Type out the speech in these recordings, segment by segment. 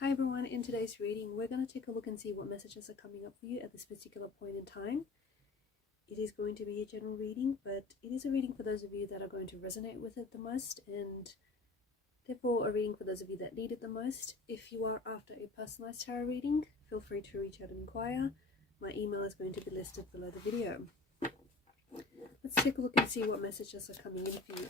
Hi everyone, in today's reading we're going to take a look and see what messages are coming up for you at this particular point in time. It is going to be a general reading, but it is a reading for those of you that are going to resonate with it the most, and therefore a reading for those of you that need it the most. If you are after a personalized tarot reading, feel free to reach out and inquire. My email is going to be listed below the video. Let's take a look and see what messages are coming in for you.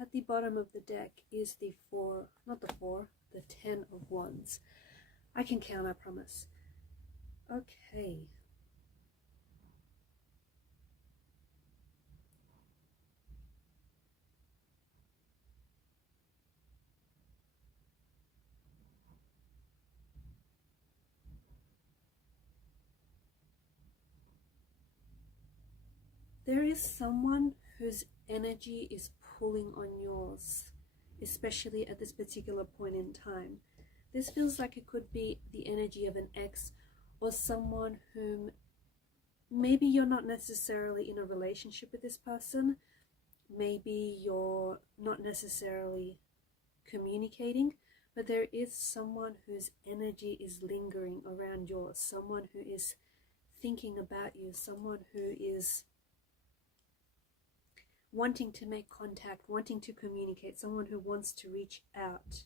At the bottom of the deck is the the 10 of Wands. I can count, I promise. Okay. There is someone whose energy is pulling on yours, especially at this particular point in time. This feels like it could be the energy of an ex or someone whom maybe you're not necessarily in a relationship with this person. Maybe you're not necessarily communicating, but there is someone whose energy is lingering around yours, someone who is thinking about you, someone who is wanting to make contact, wanting to communicate, someone who wants to reach out.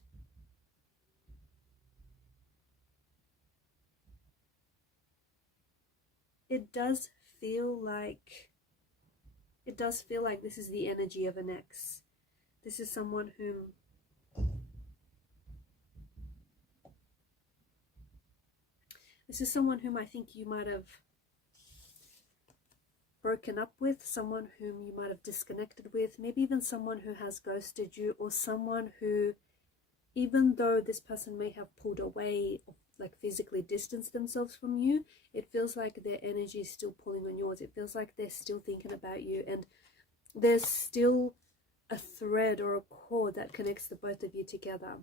It does feel like this is the energy of an ex. This is someone whom I think you might have broken up with, someone whom you might have disconnected with, maybe even someone who has ghosted you, or someone who, even though this person may have pulled away, like physically distanced themselves from you, it feels like their energy is still pulling on yours. It feels like they're still thinking about you, and there's still a thread or a cord that connects the both of you together.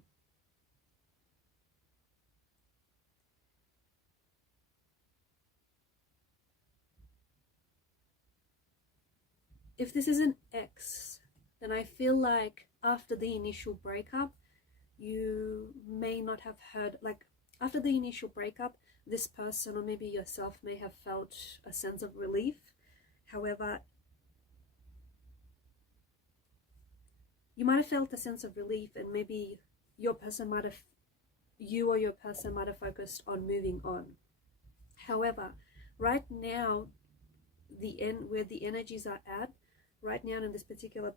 If this is an ex, then I feel like after the initial breakup, you may not have heard, like after the initial breakup, this person or maybe yourself may have felt a sense of relief. However, you might have felt a sense of relief, and maybe you or your person might have focused on moving on. However, right now, where the energies are at, right now in this particular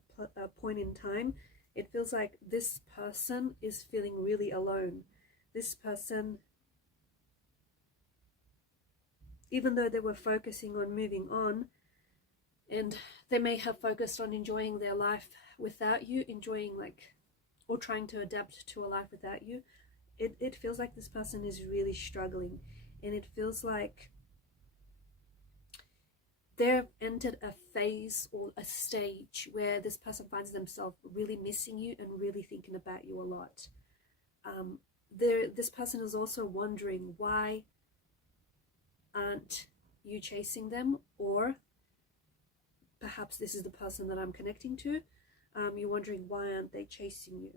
point in time, it feels like this person is feeling really alone. This person, even though they were focusing on moving on, and they may have focused on enjoying their life without you, or trying to adapt to a life without you, it feels like this person is really struggling, and it feels like they've entered a phase or a stage where this person finds themselves really missing you and really thinking about you a lot. This person is also wondering, why aren't you chasing them? Or perhaps this is the person that I'm connecting to. You're wondering, why aren't they chasing you?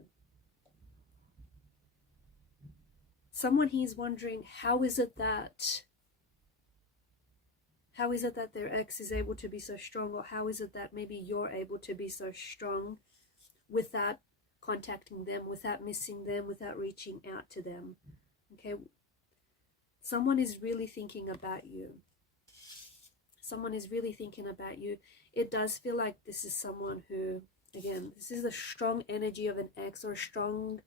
Someone here is wondering, how is it that their ex is able to be so strong, or how is it that maybe you're able to be so strong without contacting them, without missing them, without reaching out to them. Okay, someone is really thinking about you. Someone is really thinking about you. It does feel like this is someone who, again, this is a strong energy of an ex, or a strong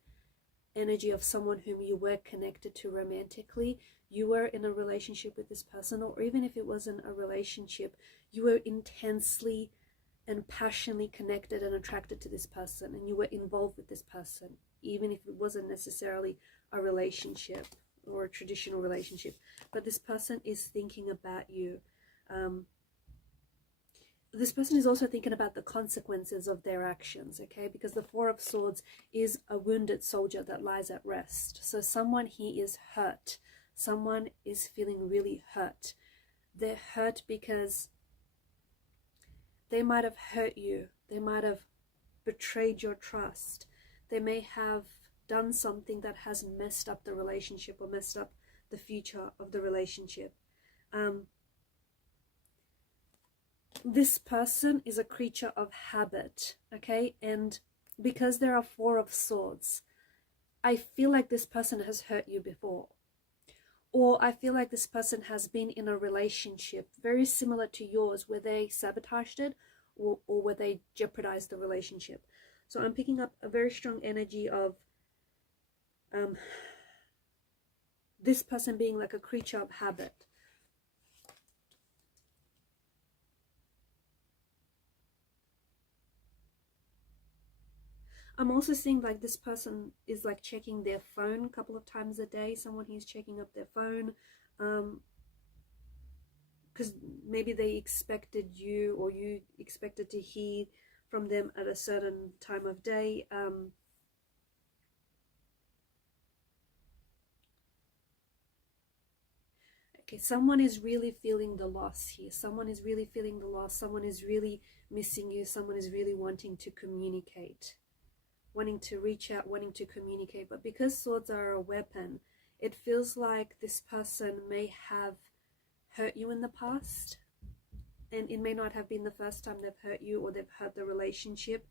energy of someone whom you were connected to romantically. You were in a relationship with this person, or even if it wasn't a relationship, you were intensely and passionately connected and attracted to this person, and you were involved with this person, even if it wasn't necessarily a relationship or a traditional relationship. But this person is thinking about you. This person is also thinking about the consequences of their actions, okay? Because the Four of Swords is a wounded soldier that lies at rest. So someone here is hurt. Someone is feeling really hurt. They're hurt because they might have hurt you. They might have betrayed your trust. They may have done something that has messed up the relationship, or messed up the future of the relationship. This person is a creature of habit, okay? And because there are Four of Swords, I feel like this person has hurt you before. Or I feel like this person has been in a relationship very similar to yours, where they sabotaged it, or where they jeopardized the relationship. So I'm picking up a very strong energy of this person being like a creature of habit. I'm also seeing like this person is like checking their phone a couple of times a day. Someone who's checking up their phone, because maybe they expected you, or you expected to hear from them at a certain time of day. Okay, someone is really feeling the loss here. Someone is really feeling the loss. Someone is really missing you. Someone is really wanting to communicate, wanting to reach out, wanting to communicate. But because swords are a weapon, it feels like this person may have hurt you in the past, and it may not have been the first time they've hurt you, or they've hurt the relationship.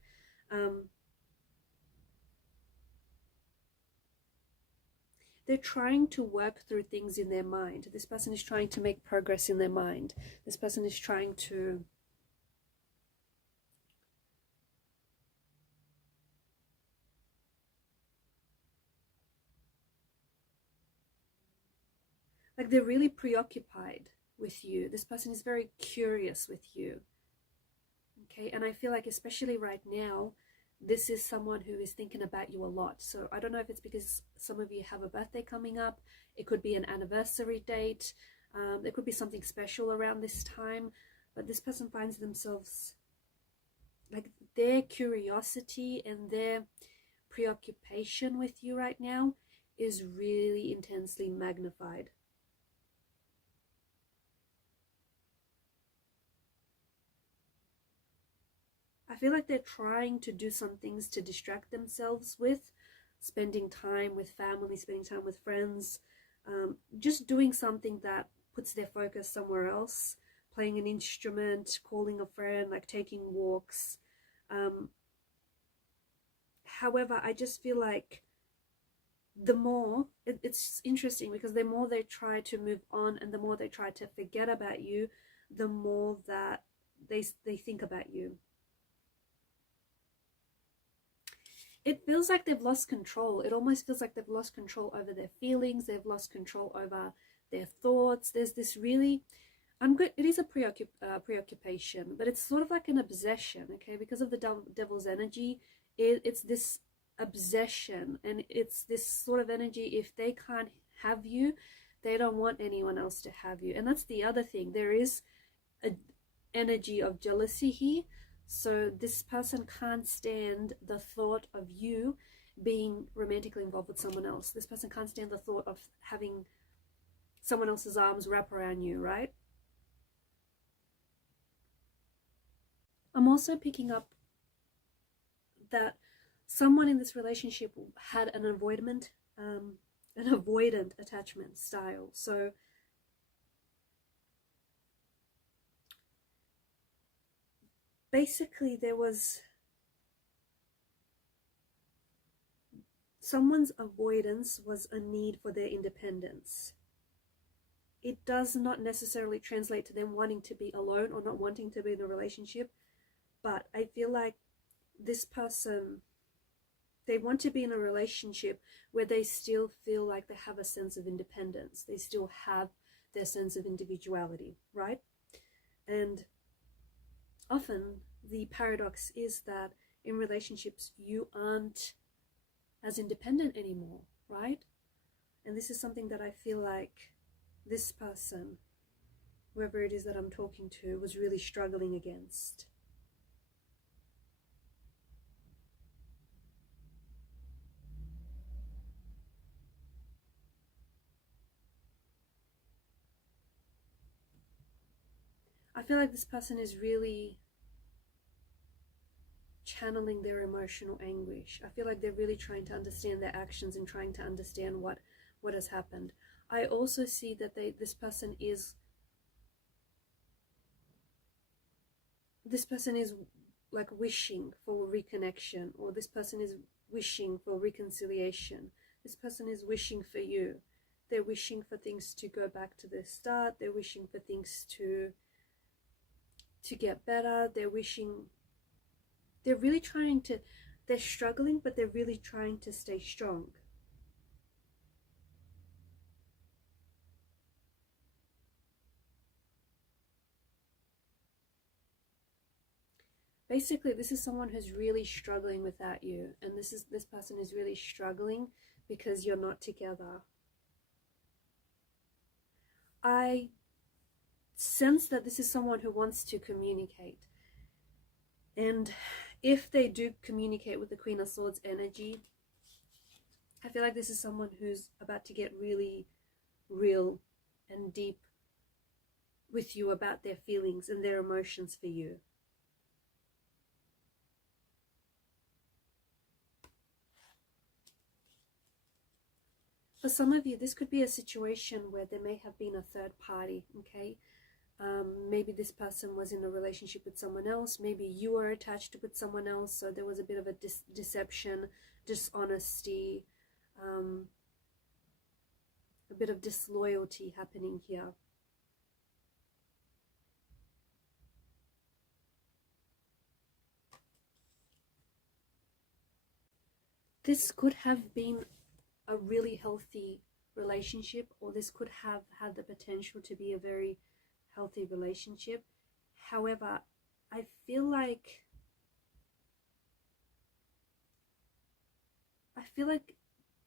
They're trying to work through things in their mind. This person is trying to make progress in their mind. This person is trying to like, they're really preoccupied with you. This person is very curious with you. Okay, and I feel like especially right now, this is someone who is thinking about you a lot. So I don't know if it's because some of you have a birthday coming up. It could be an anniversary date. There could be something special around this time. But this person finds themselves, like, their curiosity and their preoccupation with you right now is really intensely magnified. I feel like they're trying to do some things to distract themselves with, spending time with family, spending time with friends, just doing something that puts their focus somewhere else, playing an instrument, calling a friend, like taking walks. However, I just feel like the more, it's interesting because the more they try to move on and the more they try to forget about you, the more that they think about you. It feels like they've lost control. It almost feels like they've lost control over their feelings. They've lost control over their thoughts. There's this really, it is a preoccupation, but it's sort of like an obsession, okay? Because of the devil's energy, it's this obsession, and it's this sort of energy. If they can't have you, they don't want anyone else to have you. And that's the other thing. There is an energy of jealousy here. So this person can't stand the thought of you being romantically involved with someone else. This person can't stand the thought of having someone else's arms wrap around you, right? I'm also picking up that someone in this relationship had an avoidant attachment style. So basically there was someone's avoidance was a need for their independence. It does not necessarily translate to them wanting to be alone or not wanting to be in a relationship, but I feel like this person, they want to be in a relationship where they still feel like they have a sense of independence. They still have their sense of individuality, right? And often the paradox is that in relationships, you aren't as independent anymore, right? And this is something that I feel like this person, whoever it is that I'm talking to, was really struggling against. I feel like this person is really channeling their emotional anguish. I feel like they're really trying to understand their actions and trying to understand what has happened. I also see that this person is like wishing for reconnection, or this person is wishing for reconciliation. This person is wishing for you. They're wishing for things to go back to the start. They're wishing for things to get better. They're really trying to, they're struggling, but they're really trying to stay strong. Basically, this is someone who's really struggling without you, and this person is really struggling because you're not together. I sense that this is someone who wants to communicate, and if they do communicate with the Queen of Swords energy, I feel like this is someone who's about to get really real and deep with you about their feelings and their emotions for you. For some of you, this could be a situation where there may have been a third party, okay? Maybe this person was in a relationship with someone else. Maybe you were attached with someone else, so there was a bit of a deception, dishonesty, a bit of disloyalty happening here. This could have been a really healthy relationship, or this could have had the potential to be a very healthy relationship. However, I feel like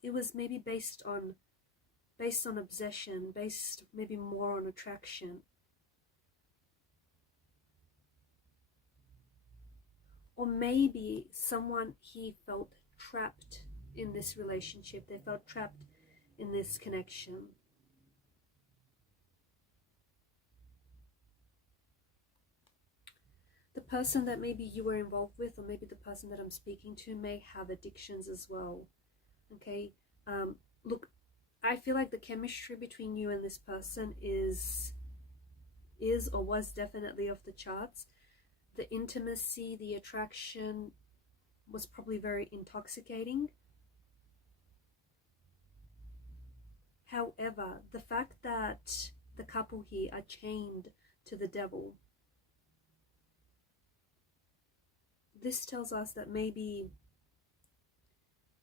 it was maybe based on obsession, based maybe more on attraction. Or maybe someone, he felt trapped in this relationship. They felt trapped in this connection. The person that maybe you were involved with, or maybe the person that I'm speaking to, may have addictions as well. Okay, look, I feel like the chemistry between you and this person is or was definitely off the charts. The intimacy, the attraction was probably very intoxicating. However, the fact that the couple here are chained to the devil, this tells us that maybe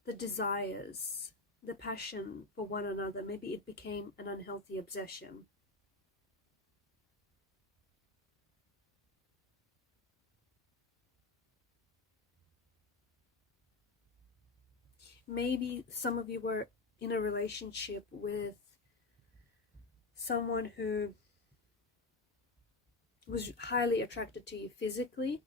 the desires, the passion for one another, maybe it became an unhealthy obsession. Maybe some of you were in a relationship with someone who was highly attracted to you physically,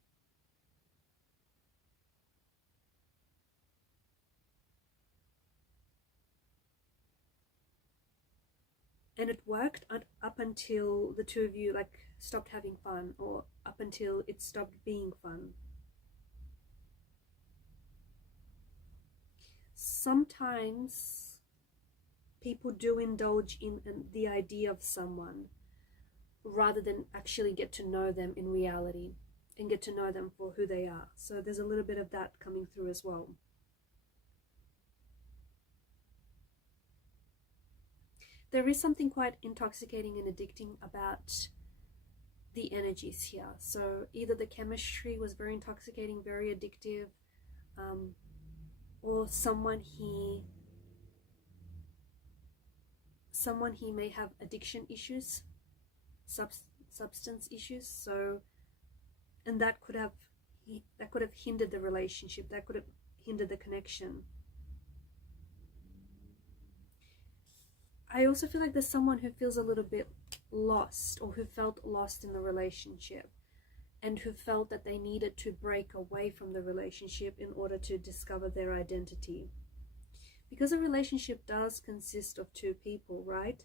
and it worked up until the two of you like stopped having fun, or up until it stopped being fun. Sometimes people do indulge in the idea of someone rather than actually get to know them in reality and get to know them for who they are. So there's a little bit of that coming through as well. there is something quite intoxicating and addicting about the energies here. So either the chemistry was very intoxicating, very addictive, or someone he may have addiction issues, substance issues. So, and that could have hindered the relationship, that could have hindered the connection. I also feel like there's someone who feels a little bit lost, or who felt lost in the relationship, and who felt that they needed to break away from the relationship in order to discover their identity. Because a relationship does consist of two people, right?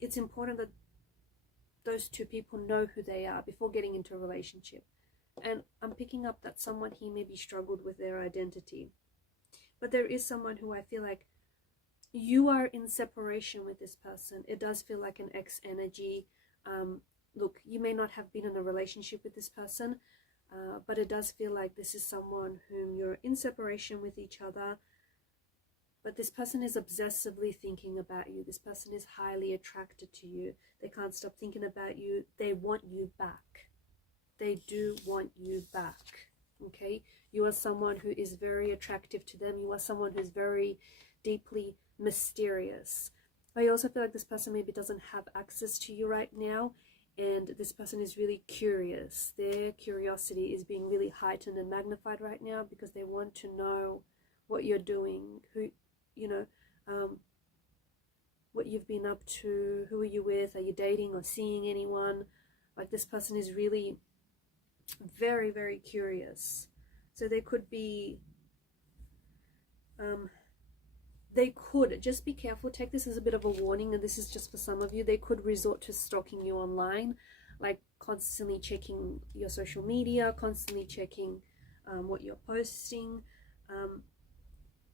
It's important that those two people know who they are before getting into a relationship. And I'm picking up that someone here maybe struggled with their identity. But there is someone who I feel like you are in separation with this person. It does feel like an ex energy. Look, you may not have been in a relationship with this person, but it does feel like this is someone whom you're in separation with each other. But this person is obsessively thinking about you. This person is highly attracted to you. They can't stop thinking about you. They want you back. They do want you back. Okay? You are someone who is very attractive to them. You are someone who's very deeply mysterious. I also feel like this person maybe doesn't have access to you right now, and this person is really curious. Their curiosity is being really heightened and magnified right now because they want to know what you're doing, who, you know, what you've been up to, who are you with, are you dating or seeing anyone? Like, this person is really very, very curious. So they could be, they could, just be careful, take this as a bit of a warning, and this is just for some of you, they could resort to stalking you online, like constantly checking your social media, constantly checking what you're posting.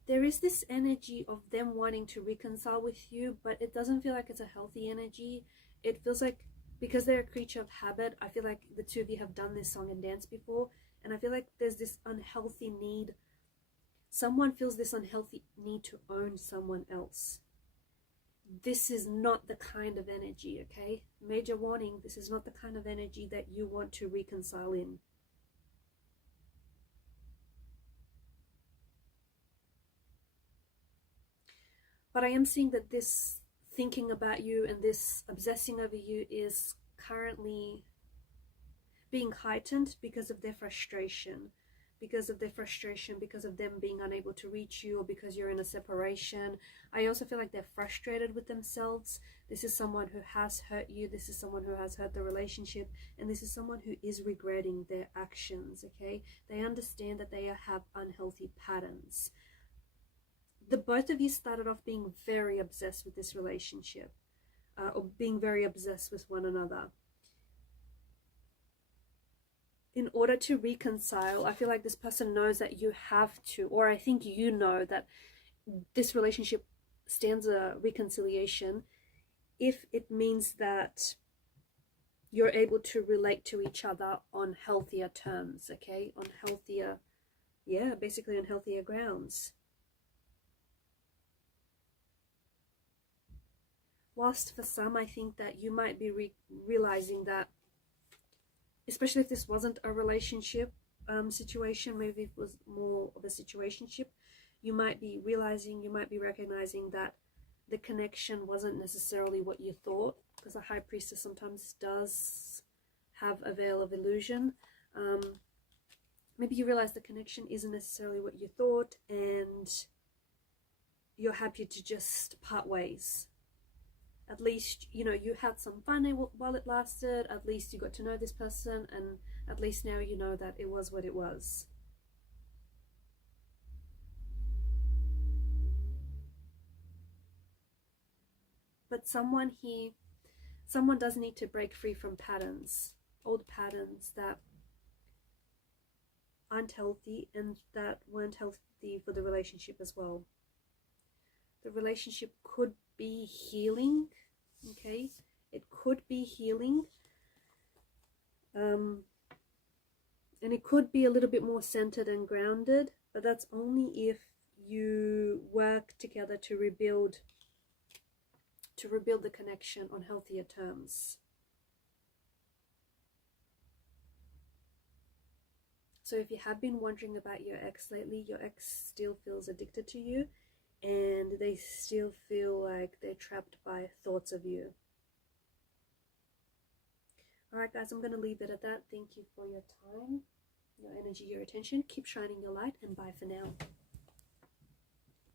There is this energy of them wanting to reconcile with you, but it doesn't feel like it's a healthy energy. It feels like, because they're a creature of habit, I feel like the two of you have done this song and dance before, and I feel like there's this unhealthy need. Someone feels this unhealthy need to own someone else. This is not the kind of energy, okay? Major warning, this is not the kind of energy that you want to reconcile in. But I am seeing that this thinking about you and this obsessing over you is currently being heightened because of their frustration. Because of them being unable to reach you, or because you're in a separation. I also feel like they're frustrated with themselves. This is someone who has hurt you. This is someone who has hurt the relationship. And this is someone who is regretting their actions, okay? They understand that they have unhealthy patterns. The both of you started off being very obsessed with this relationship, or being very obsessed with one another. In order to reconcile, I feel like this person knows that you have to, or I think you know that this relationship stands a reconciliation if it means that you're able to relate to each other on healthier terms, okay? On healthier, yeah, basically on healthier grounds. Whilst for some, I think that you might be realizing that, especially if this wasn't a relationship situation, maybe it was more of a situationship, you might be realizing, you might be recognizing that the connection wasn't necessarily what you thought, because a high priestess sometimes does have a veil of illusion. Maybe you realize the connection isn't necessarily what you thought, and you're happy to just part ways. At least, you know, you had some fun while it lasted. At least you got to know this person, and at least now you know that it was what it was. But someone does need to break free from patterns, old patterns that aren't healthy and that weren't healthy for the relationship as well. The relationship could be healing, okay? It could be healing. And it could be a little bit more centered and grounded, but that's only if you work together to rebuild to rebuild the connection on healthier terms. So if you have been wondering about your ex lately, your ex still feels addicted to you, and they still feel like they're trapped by thoughts of you. Alright guys, I'm going to leave it at that. Thank you for your time, your energy, your attention. Keep shining your light, and bye for now.